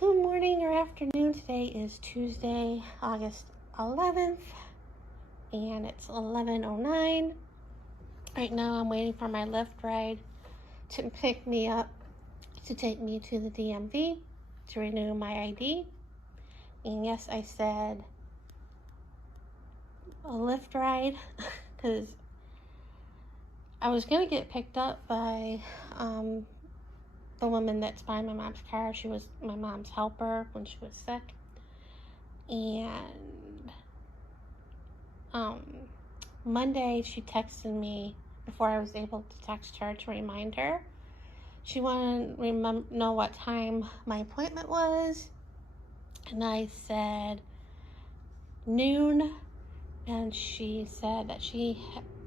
Good morning or afternoon. Today is Tuesday, August 11th, and it's 11:09. Right now I'm waiting for my Lyft ride to pick me up to take me to the DMV to renew my ID. And yes, I said a Lyft ride because I was going to get picked up by the woman that's buying my mom's car. She was my mom's helper when she was sick. And Monday she texted me before I was able to text her to remind her. She wanted to know what time my appointment was, and I said noon, and she said that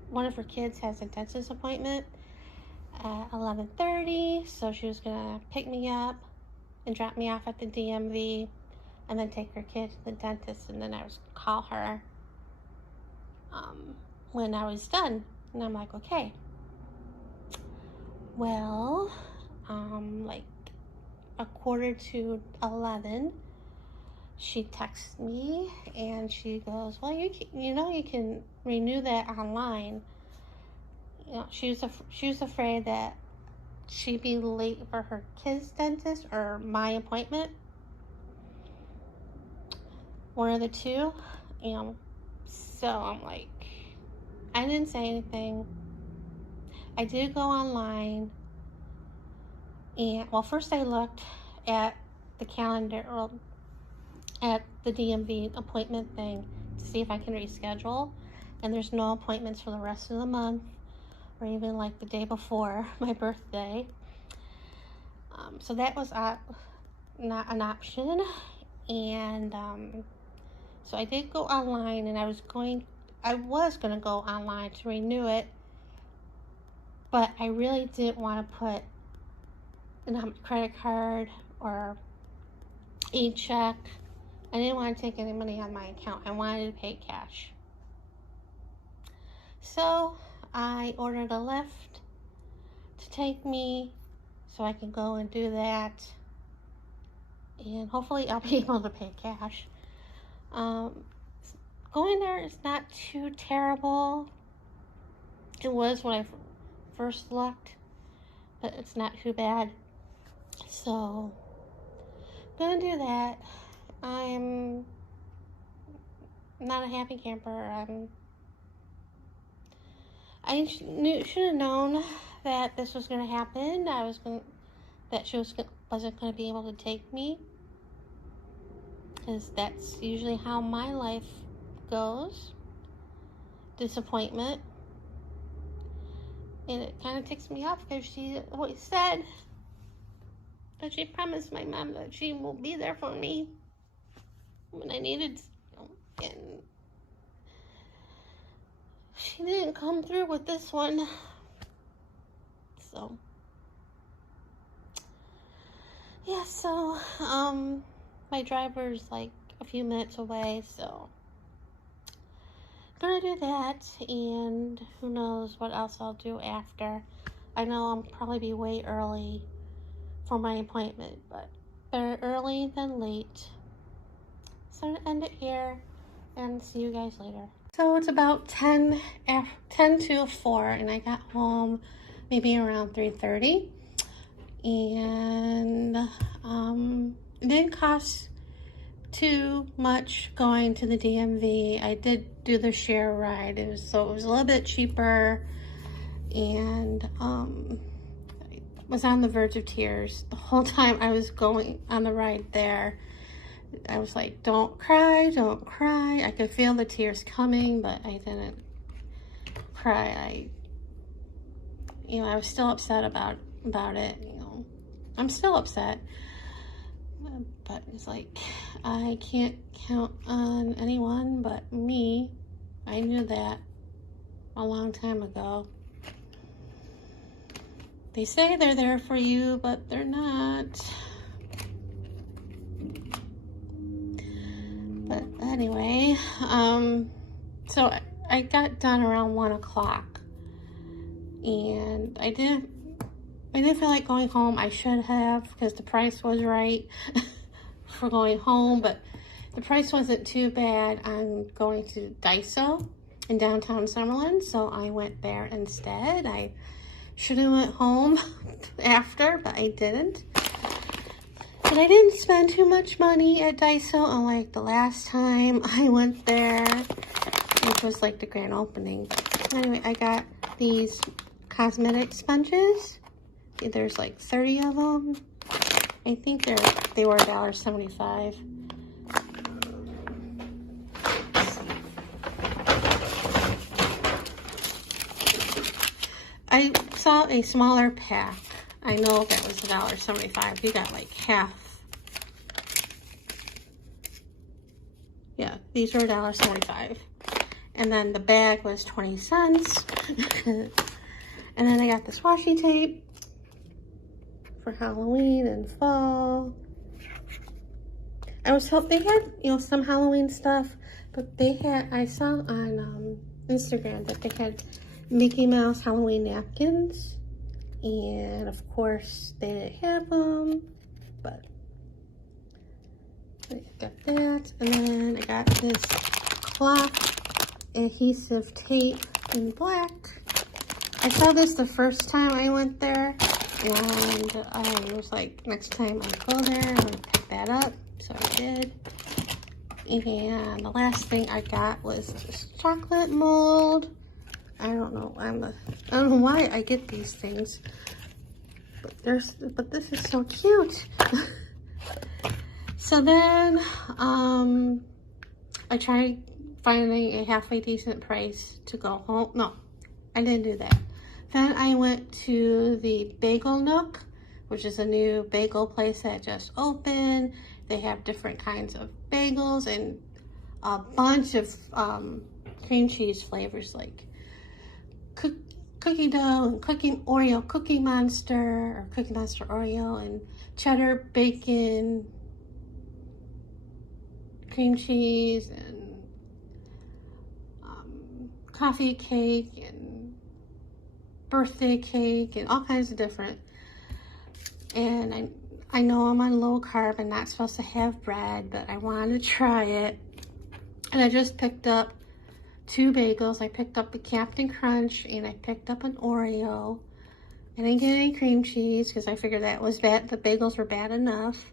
one of her kids has a dentist appointment at 11:30, so she was gonna pick me up and drop me off at the DMV and then take her kid to the dentist, and then I was gonna call her when I was done. And I'm like, okay. Well, like a 11:15, she texts me and she goes, well, you can renew that online. She was afraid that she'd be late for her kid's dentist or my appointment, one of the two. So I'm like, I didn't say anything. I did go online, and well, first I looked at the calendar or at the DMV appointment thing to see if I can reschedule, and there's no appointments for the rest of the month or even like the day before my birthday. So that was not an option. And so I did go online, and I was going to go online to renew it, but I really didn't want to put a credit card or e-check. I didn't want to take any money on my account. I wanted to pay cash. So I ordered a Lyft to take me so I can go and do that, and hopefully I'll be able to pay cash. Going there is not too terrible. It was when I first looked, but it's not too bad. So I'm gonna do that. I'm not a happy camper. I should have known that this was going to happen. That she wasn't going to be able to take me, because that's usually how my life goes. Disappointment. And it kind of ticks me off because she always said that she promised my mom that she will be there for me when I needed, and she didn't come through with this one. So yeah, so my driver's like a few minutes away, so I'm gonna do that, and who knows what else I'll do after. I know I'll probably be way early for my appointment, but better early than late. So I'm gonna end it here and see you guys later. So it's about 10 to 4, and I got home maybe around 3:30, and it didn't cost too much going to the DMV. I did do the share ride, so it was a little bit cheaper, and I was on the verge of tears the whole time I was going on the ride there. I was like, don't cry, don't cry. I could feel the tears coming, but I didn't cry. I was still upset about it. I'm still upset, but it's like, I can't count on anyone but me. I knew that a long time ago. They say they're there for you, but they're not. But anyway, so I got done around 1 o'clock, and I didn't feel like going home. I should have, because the price was right. for going home, but the price wasn't too bad on going to Diaso in downtown Summerlin, so I went there instead. I should have went home after, but I didn't. But I didn't spend too much money at Diaso, unlike the last time I went there, which was like the grand opening. Anyway, I got these cosmetic sponges. There's like 30 of them. I think they were $1.75. I saw a smaller pack. I know that was $1.75. You got like half. Yeah, these were $1.75. And then the bag was 20 cents. And then I got this washi tape for Halloween and fall. I was hoping they had, you know, some Halloween stuff, but they had, I saw on Instagram that they had Mickey Mouse Halloween napkins, and of course they didn't have them, but I got that. And then I got this cloth adhesive tape in black. I saw this the first time I went there, and I was like, next time I go there, I'm gonna pick that up. So I did. And the last thing I got was this chocolate mold. I don't know. I don't know why I get these things, but this is so cute. So then I tried finding a halfway decent price to go home. No, I didn't do that. Then I went to the Bagel Nook, which is a new bagel place that just opened. They have different kinds of bagels and a bunch of cream cheese flavors, like cookie dough and Oreo Cookie Monster, or Cookie Monster Oreo, and cheddar bacon cream cheese, and coffee cake and birthday cake and all kinds of different. And I know I'm on low carb and not supposed to have bread, but I wanted to try it. And I just picked up 2 bagels. I picked up a Captain Crunch and I picked up an Oreo. I didn't get any cream cheese because I figured that was bad. The bagels were bad enough.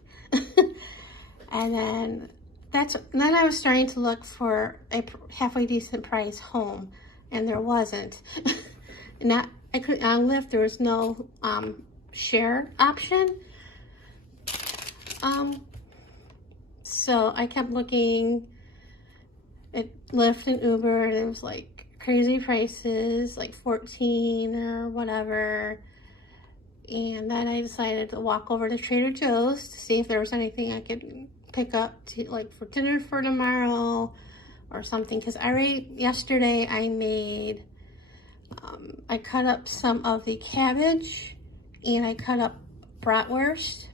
And then I was starting to look for a halfway decent price home, and there wasn't. I couldn't, on Lyft there was no share option. So I kept looking at Lyft and Uber, and it was like crazy prices, like 14 or whatever. And then I decided to walk over to Trader Joe's to see if there was anything I could pick up to, like, for dinner for tomorrow or something. Because yesterday I made, I cut up some of the cabbage and I cut up bratwurst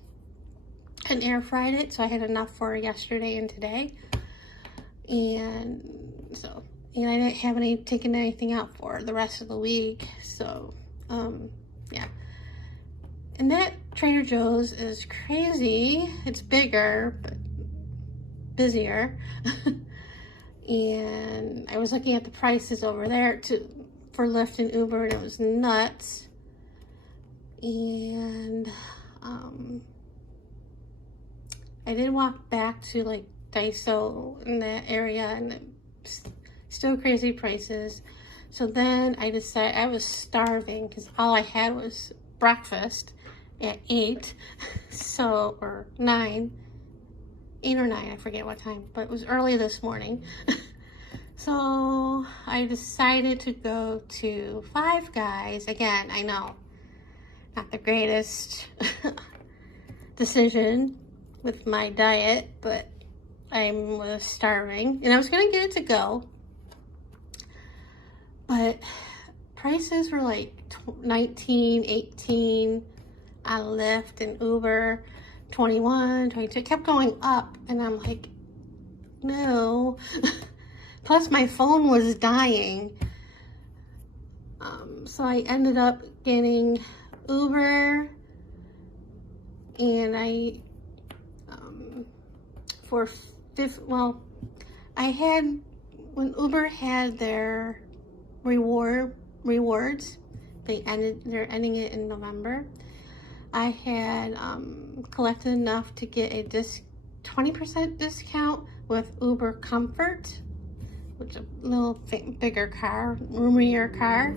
and air fried it, so I had enough for yesterday and today. And so, and I didn't have taken anything out for the rest of the week. So, yeah. And that Trader Joe's is crazy. It's bigger, but busier. And I was looking at the prices over there for Lyft and Uber, and it was nuts. And I did walk back to like Diaso in that area, and still crazy prices. So then I decided, I was starving because all I had was breakfast at 8, so, or 9, 8 or 9, I forget what time, but it was early this morning. So I decided to go to Five Guys. Again, I know, not the greatest decision with my diet, but I was starving and I was gonna get it to go, but prices were like 19, 18 on Lyft and Uber, 21, 22. It kept going up, and I'm like, no. Plus my phone was dying. So I ended up getting Uber, and I for well, I had, when Uber had their rewards, they're ending it in November. I had collected enough to get a 20% discount with Uber Comfort, which is a little bigger car, roomier car.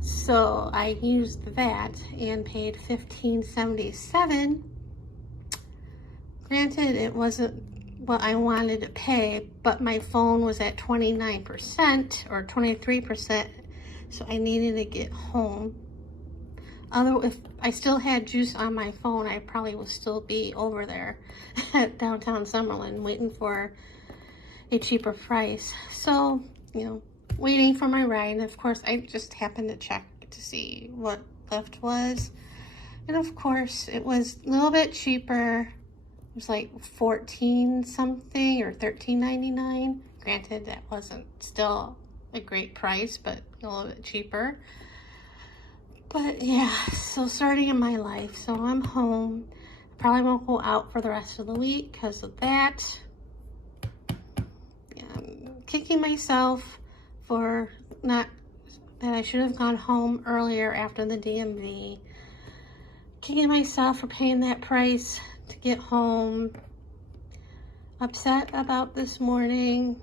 So I used that and paid $15.77. Granted, it wasn't what I wanted to pay, but my phone was at 29% or 23%, so I needed to get home. Although if I still had juice on my phone, I probably would still be over there at downtown Summerlin waiting for a cheaper price. So, you know, waiting for my ride. And of course, I just happened to check to see what Lyft was. And of course, it was a little bit cheaper. It was like $14 something or $13.99. Granted, that wasn't still a great price, but a little bit cheaper. But yeah, so starting in my life. So I'm home. I probably won't go out for the rest of the week because of that. Yeah, I'm kicking myself for not, that I should have gone home earlier after the DMV. Kicking myself for paying that price to get home. Upset about this morning.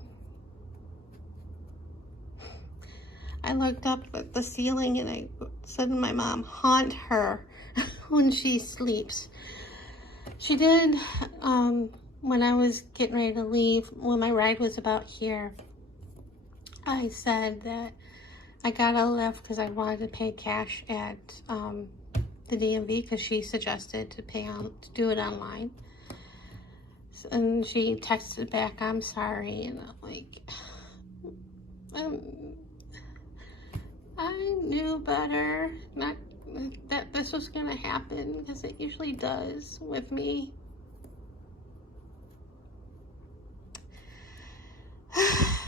I looked up at the ceiling and I said to my mom, haunt her when she sleeps. She did, when I was getting ready to leave, when my ride was about here, I said that I got a Lyft because I wanted to pay cash at the DMV because she suggested to do it online. And she texted back, I'm sorry, and I'm like, I knew better, not that this was gonna happen, because it usually does with me.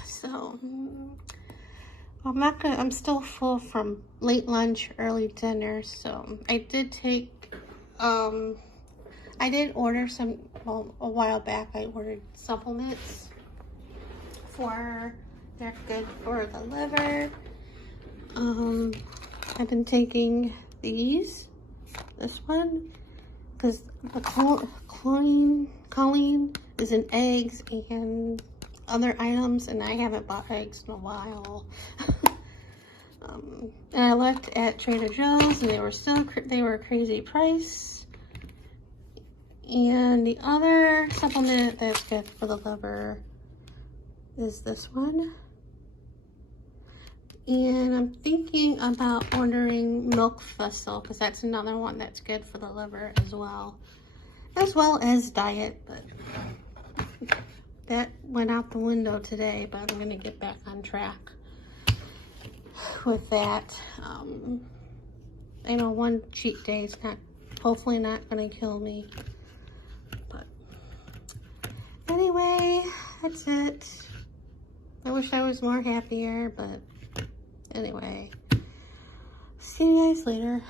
So, I'm still full from late lunch, early dinner, so I did take, I did order some, well, a while back, I ordered supplements they're good for the liver. I've been taking this one, because the choline is in eggs and other items, and I haven't bought eggs in a while. And I looked at Trader Joe's, and they were a crazy price. And the other supplement that's good for the liver is this one. And I'm thinking about ordering milk thistle, because that's another one that's good for the liver as well as diet, but that went out the window today, but I'm going to get back on track with that. I know one cheat day is hopefully not going to kill me, but anyway, that's it. I wish I was more happier, but anyway, see you guys later.